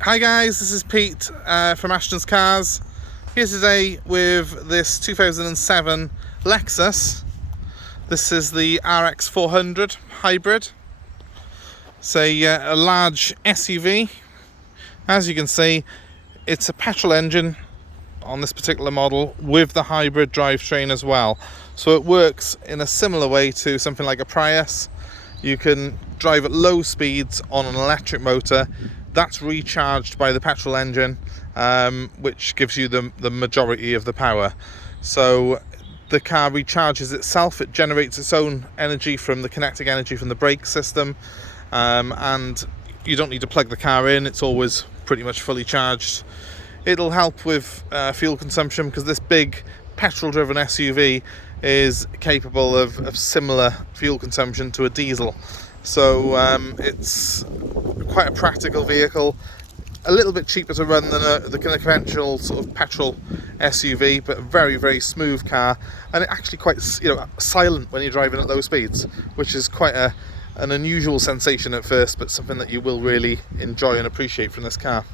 Hi guys, this is Pete from Ashton's Cars. Here today with this 2007 Lexus. This is the RX400 hybrid. It's a large SUV. As you can see, it's a petrol engine on this particular model with the hybrid drivetrain as well. So it works in a similar way to something like a Prius. You can drive at low speeds on an electric motor. That's recharged by the petrol engine, which gives you the majority of the power. So the car recharges itself. It generates its own energy from the kinetic energy from the brake system, and you don't need to plug the car in. It's always pretty much fully charged. It'll help with fuel consumption because this big petrol-driven SUV is capable of similar fuel consumption to a diesel. So it's quite a practical vehicle, a little bit cheaper to run than the conventional sort of petrol SUV, but a very, very smooth car, and actually quite silent when you're driving at low speeds, which is quite an unusual sensation at first, but something that you will really enjoy and appreciate from this car.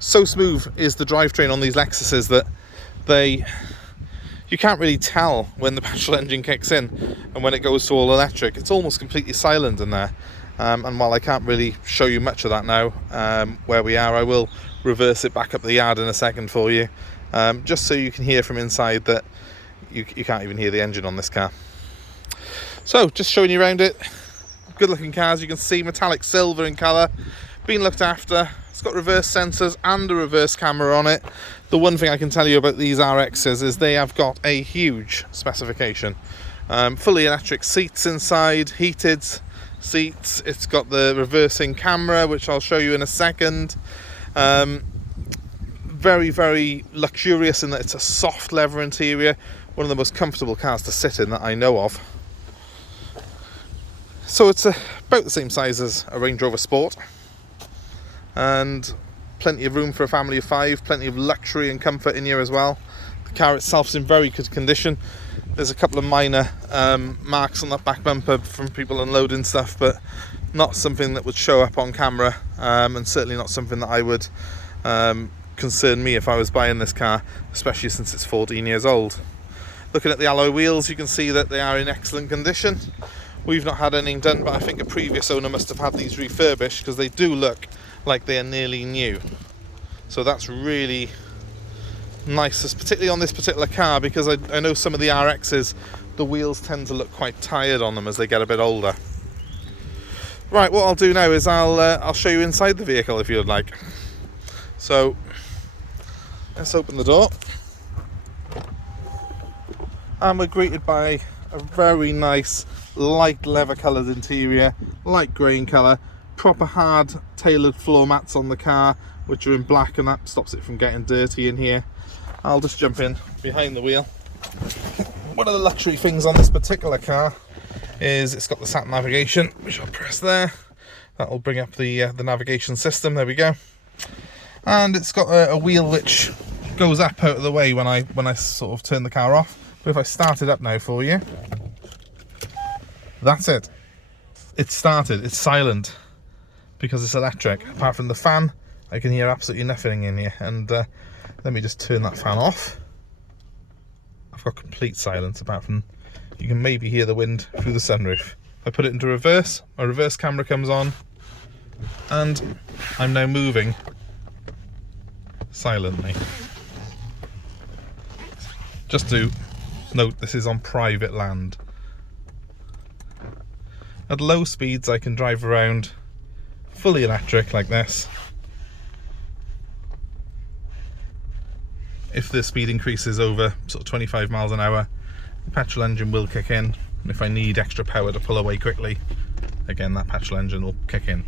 So smooth is the drivetrain on these Lexuses that you can't really tell when the petrol engine kicks in and when it goes to all electric. It's almost completely silent in there. And while I can't really show you much of that now, where we are, I will reverse it back up the yard in a second for you, just so you can hear from inside that you can't even hear the engine on this car. So, just showing you around it. Good looking car, as you can see, metallic silver in colour, been looked after. It's got reverse sensors and a reverse camera on it. The one thing I can tell you about these RXs is they have got a huge specification. Fully electric seats inside, heated seats. It's got the reversing camera, which I'll show you in a second. Very, very luxurious in that it's a soft leather interior. One of the most comfortable cars to sit in that I know of. So it's about the same size as a Range Rover Sport, and plenty of room for a family of 5, plenty of luxury and comfort in here as well. The car itself is in very good condition. There's a couple of minor marks on that back bumper from people unloading stuff, but not something that would show up on camera, and certainly not something that I would concern me if I was buying this car, especially since it's 14 years old. Looking at the alloy wheels, you can see that they are in excellent condition. We've not had anything done, but I think a previous owner must have had these refurbished because they do look like they are nearly new. So that's really nice, particularly on this particular car, because I know some of the RXs, the wheels tend to look quite tired on them as they get a bit older. Right, what I'll do now is I'll show you inside the vehicle if you'd like. So let's open the door, and we're greeted by a very nice light leather coloured interior, light grey in colour, proper hard tailored floor mats on the car, which are in black, and that stops it from getting dirty in here. I'll just jump in behind the wheel. One of the luxury things on this particular car is it's got the sat navigation, which I'll press there. That'll bring up the navigation system. There we go. And it's got a wheel which goes up out of the way when I sort of turn the car off. But if I start it up now for you, that's it. It's started. It's silent because it's electric. Apart from the fan, I can hear absolutely nothing in here. And let me just turn that fan off. I've got complete silence, apart from you can maybe hear the wind through the sunroof. If I put it into reverse, my reverse camera comes on, and I'm now moving silently. Just to note, this is on private land. At low speeds I can drive around fully electric like this. If the speed increases over sort of 25 miles an hour, the petrol engine will kick in, and if I need extra power to pull away quickly, again that petrol engine will kick in.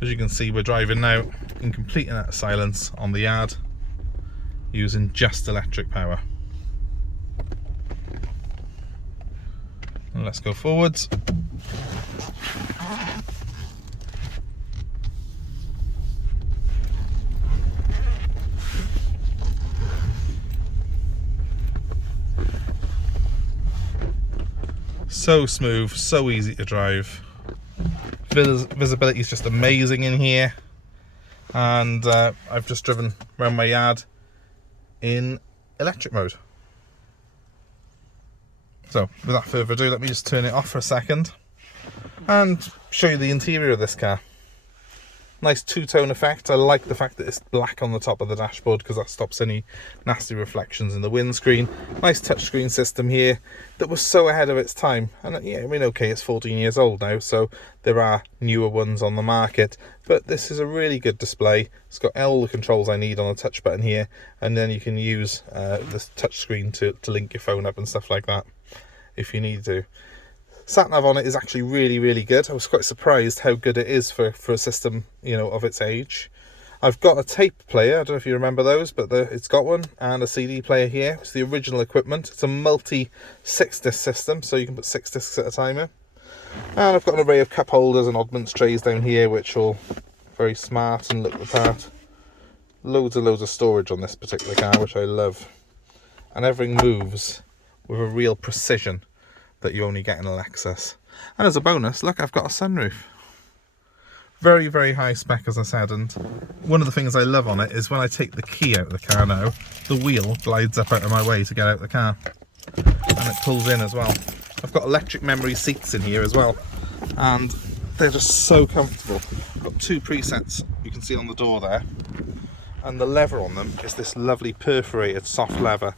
As you can see, we're driving now in complete and utter silence on the yard, using just electric power. And let's go forwards. So smooth, so easy to drive. Visibility is just amazing in here. and I've just driven around my yard in electric mode. So without further ado, let me just turn it off for a second and show you the interior of this car. Nice two-tone effect. I like the fact that it's black on the top of the dashboard because that stops any nasty reflections in the windscreen. Nice touchscreen system here that was so ahead of its time. And yeah, I mean, okay, it's 14 years old now, so there are newer ones on the market, but this is a really good display. It's got all the controls I need on a touch button here, and then you can use this touchscreen to link your phone up and stuff like that if you need to. Sat-nav on it is actually really good. I was quite surprised how good it is for a system, you know, of its age. I've got a tape player, I don't know if you remember those, but it's got one, and a CD player here. It's the original equipment. It's a multi 6-disc system, so you can put 6 discs at a time in. And I've got an array of cup holders and oddments trays down here, which are very smart and look the part. Loads of storage on this particular car, which I love. And everything moves with a real precision that you only get in a Lexus. And as a bonus, look, I've got a sunroof. Very high spec, as I said, and one of the things I love on it is when I take the key out of the car now, the wheel glides up out of my way to get out the car, and it pulls in as well. I've got electric memory seats in here as well, and they're just so comfortable. I've got 2 presets you can see on the door there, and the leather on them is this lovely perforated soft leather.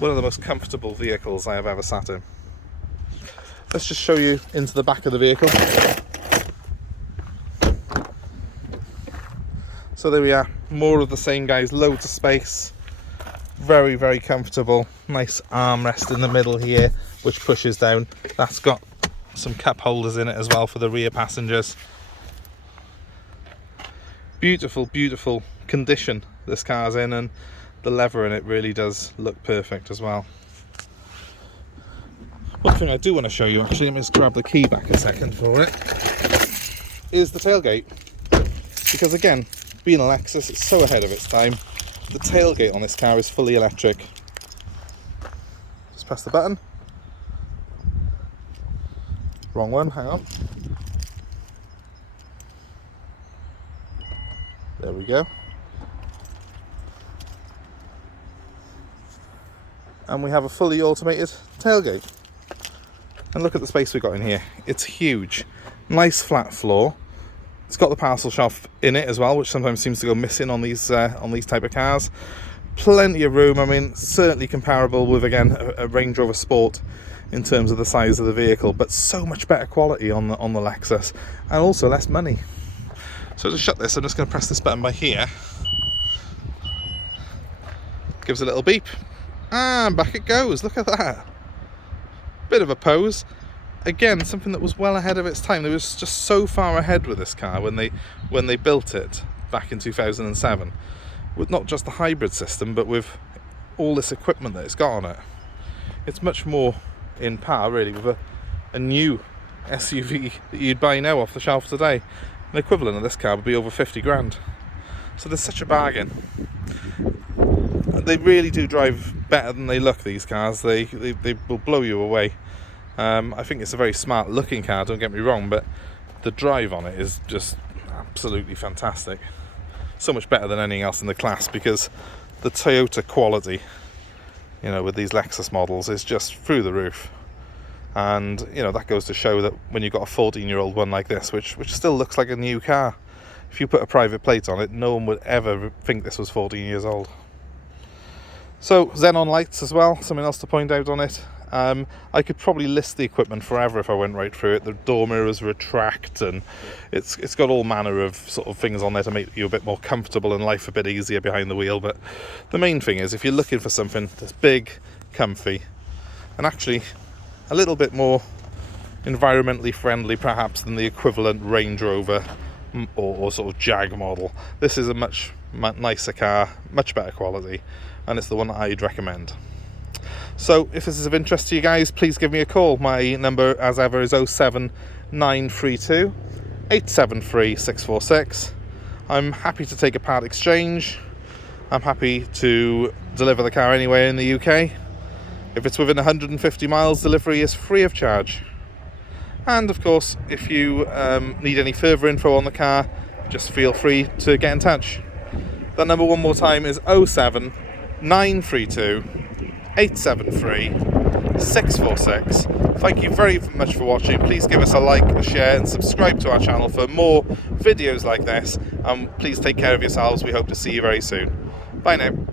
One of the most comfortable vehicles I have ever sat in. Let's just show you into the back of the vehicle. So there we are, more of the same guys, loads of space, very comfortable. Nice armrest in the middle here, which pushes down. That's got some cup holders in it as well for the rear passengers. Beautiful condition this car's in, and the leather in it really does look perfect as well. One thing I do want to show you, actually, let me just grab the key back a second for it, is the tailgate. Because again, being a Lexus, it's so ahead of its time. The tailgate on this car is fully electric. Just press the button. Wrong one, hang on. There we go. And we have a fully automated tailgate. And look at the space we've got in here. It's huge. Nice flat floor. It's got the parcel shelf in it as well, which sometimes seems to go missing on these type of cars. Plenty of room. I mean, certainly comparable with, again, a Range Rover Sport in terms of the size of the vehicle, but so much better quality on the Lexus, and also less money. So to shut this, I'm just going to press this button by here. Gives a little beep, and back it goes. Look at that. Bit of a pose. Again, something that was well ahead of its time. They was just so far ahead with this car when they built it back in 2007, with not just the hybrid system, but with all this equipment that it's got on it. It's much more in par, really, with a new SUV that you'd buy now off the shelf today. An equivalent of this car would be over 50 grand. So they're such a bargain. They really do drive better than they look, these cars. They will blow you away. I think it's a very smart looking car, don't get me wrong, but the drive on it is just absolutely fantastic. So much better than anything else in the class, because the Toyota quality, you know, with these Lexus models is just through the roof. And, you know, that goes to show that when you've got a 14-year-old one like this, which still looks like a new car, if you put a private plate on it, no one would ever think this was 14 years old. So, xenon lights as well, something else to point out on it. I could probably list the equipment forever if I went right through it. The door mirrors retract, and it's got all manner of sort of things on there to make you a bit more comfortable and life a bit easier behind the wheel. But the main thing is, if you're looking for something that's big, comfy, and actually a little bit more environmentally friendly perhaps than the equivalent Range Rover or sort of Jag model, this is a much nicer car, much better quality, and it's the one that I'd recommend. So if this is of interest to you guys, please give me a call. My number, as ever, is 07932 873 646. I'm happy to take a part exchange. I'm happy to deliver the car anywhere in the UK. If it's within 150 miles, delivery is free of charge. And of course, if you need any further info on the car, just feel free to get in touch. That number one more time is 07 932 873 646. Thank you very much for watching. Please give us a like, a share and subscribe to our channel for more videos like this. Please take care of yourselves. We hope to see you very soon. Bye now.